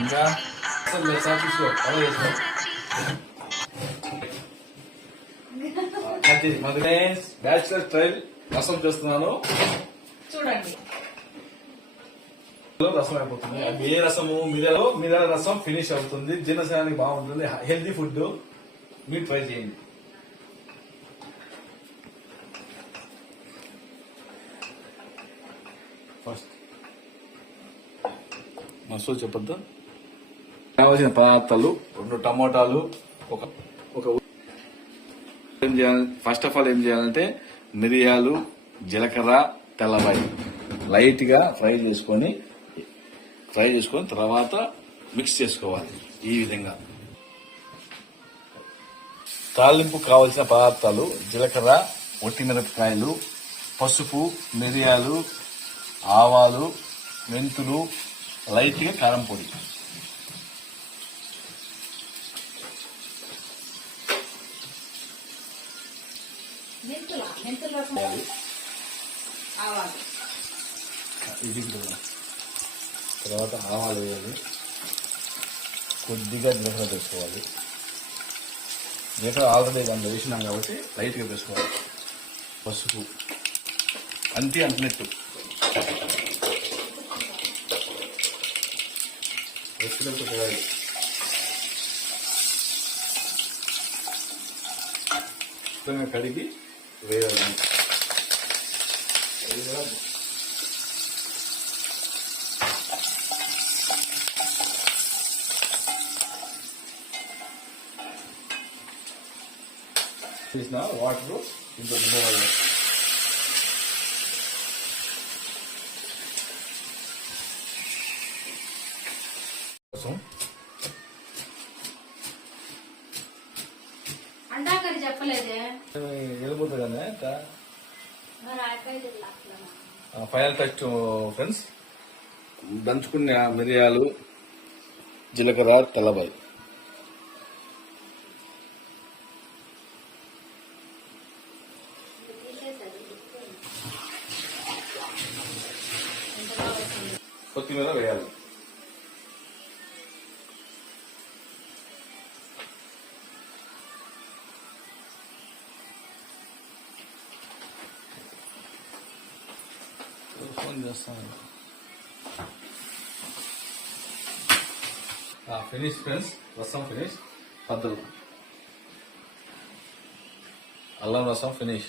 ఇంకా bachelor style రసం చేస్తున్నాను చూడండి. రసం అయిపోతుంది. ఏ రసము మిరియాల రసం ఫినిష్ అవుతుంది. జీర్ణశయానికి బాగుంటుంది. హెల్తీ ఫుడ్ మీరు ట్రై చేయండి. ఫస్ట్ మసూలు చెప్పొద్దు. కావాల్సిన పదార్థాలు 2 టమోటాలు, ఒక ఏం చేయాలి, ఫస్ట్ ఆఫ్ ఆల్ ఏం చేయాలంటే మిరియాలు, జీలకర్ర, తెల్లవాయి లైట్ గా ఫ్రై చేసుకొని తర్వాత మిక్స్ చేసుకోవాలి. ఈ విధంగా తాలింపు కావలసిన పదార్థాలు జీలకర్ర, ఒట్టిమిరపకాయలు, పసుపు, మిరియాలు, ఆవాలు, మెంతులు, లైట్ గా కారం పొడి. ఇది తర్వాత ఆవాలు వేయాలి. కొద్దిగా జీలకర్ర వేసుకోవాలి. జీలకర్ర ఆల్రెడీ దాంట్లో వేసినాం కాబట్టి లైట్గా వేసుకోవాలి. పసుపు అంటినట్టు వేసినట్టు వేయాలి. కడిగి వేయాలి. తీసిన వాటర్ ఇంత పోవాలి. అండాకని చెప్పలేదే వెళ్ళిపోతుంది కదా. ఫైనల్ టచ్ ఫ్రెండ్స్, దంచుకున్న మిరియాలు, జీలకర్ర, తెల్లబాయి. కొత్తిమీర వేయాలి. ఫినిష్ ఫ్రెండ్స్, రసం ఫినిష్. పద్దలు అల్లం రసం ఫినిష్.